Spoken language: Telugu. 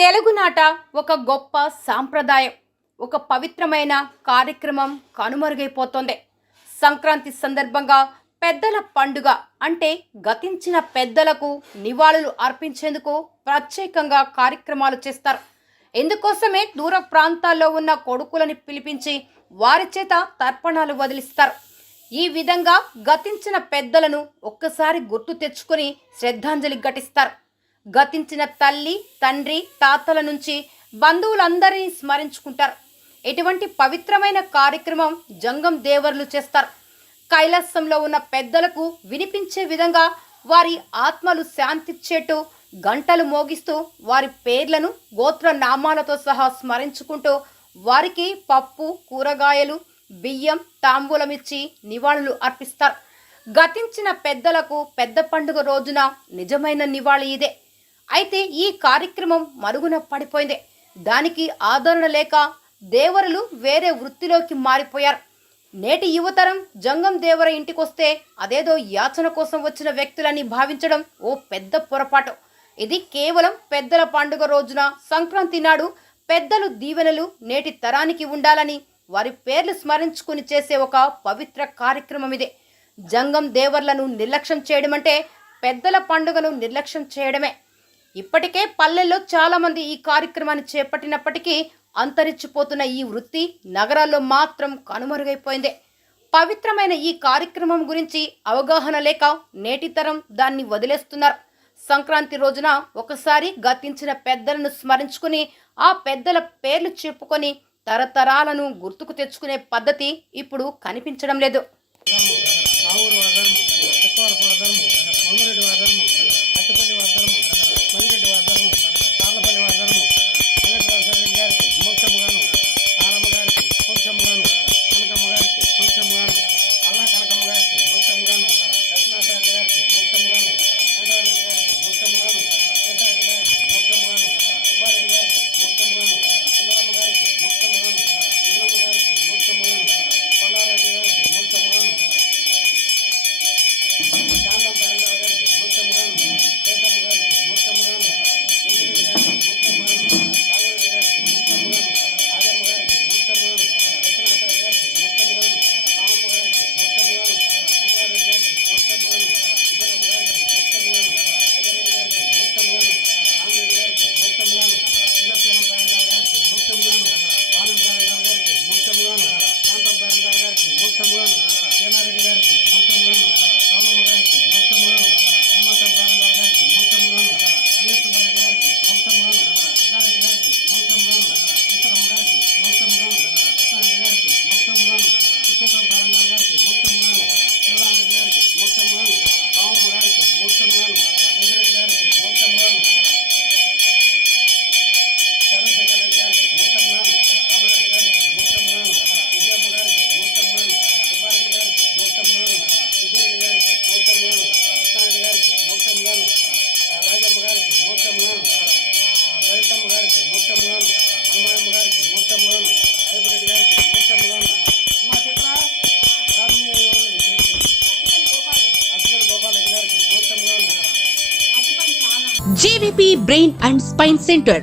తెలుగునాట ఒక గొప్ప సాంప్రదాయం. ఒక పవిత్రమైన కార్యక్రమం కనుమరుగైపోతోంది. సంక్రాంతి సందర్భంగా పెద్దల పండుగ అంటే గతించిన పెద్దలకు నివాళులు అర్పించేందుకు ప్రత్యేకంగా కార్యక్రమాలు చేస్తారు. ఇందుకోసమే దూర ప్రాంతాల్లో ఉన్న కొడుకులని పిలిపించి వారి చేత తర్పణాలు వదిలిస్తారు. ఈ విధంగా గతించిన పెద్దలను ఒక్కసారి గుర్తు తెచ్చుకొని శ్రద్ధాంజలి ఘటిస్తారు. గతించిన తల్లి తండ్రి తాతల నుంచి బంధువులందరినీ స్మరించుకుంటారు. ఇటువంటి పవిత్రమైన కార్యక్రమం జంగం దేవర్లు చేస్తారు. కైలాసంలో ఉన్న పెద్దలకు వినిపించే విధంగా వారి ఆత్మలు శాంతిచ్చేట్టు గంటలు మోగిస్తూ వారి పేర్లను గోత్ర నామాలతో సహా స్మరించుకుంటూ వారికి పప్పు కూరగాయలు బియ్యం తాంబూలమిచ్చి నివాళులు అర్పిస్తారు. గతించిన పెద్దలకు పెద్ద పండుగ రోజున నిజమైన నివాళి ఇదే. అయితే ఈ కార్యక్రమం మరుగున పడిపోయింది. దానికి ఆదరణ లేక దేవరులు వేరే వృత్తిలోకి మారిపోయారు. నేటి యువతరం జంగం దేవర ఇంటికొస్తే అదేదో యాచన కోసం వచ్చిన వ్యక్తులని భావించడం ఓ పెద్ద పొరపాటు. ఇది కేవలం పెద్దల పండుగ రోజున సంక్రాంతి నాడు పెద్దలు దీవెనలు నేటి తరానికి ఉండాలని వారి పేర్లు స్మరించుకుని చేసే ఒక పవిత్ర కార్యక్రమం ఇదే జంగం దేవర్లను నిర్లక్ష్యం చేయడం అంటే పెద్దల పండుగను నిర్లక్ష్యం చేయడమే. ఇప్పటికే పల్లెల్లో చాలామంది ఈ కార్యక్రమాన్ని చేపట్టినప్పటికీ అంతరించిపోతున్న ఈ వృత్తి నగరాల్లో మాత్రం కనుమరుగైపోయింది పవిత్రమైన ఈ కార్యక్రమం గురించి అవగాహన లేక నేటితరం దాన్ని వదిలేస్తున్నారు సంక్రాంతి రోజున ఒకసారి గతించిన పెద్దలను స్మరించుకుని ఆ పెద్దల పేర్లు చెప్పుకొని తరతరాలను గుర్తుకు తెచ్చుకునే పద్ధతి ఇప్పుడు కనిపించడం లేదు Ravuru JVP brain and spine centre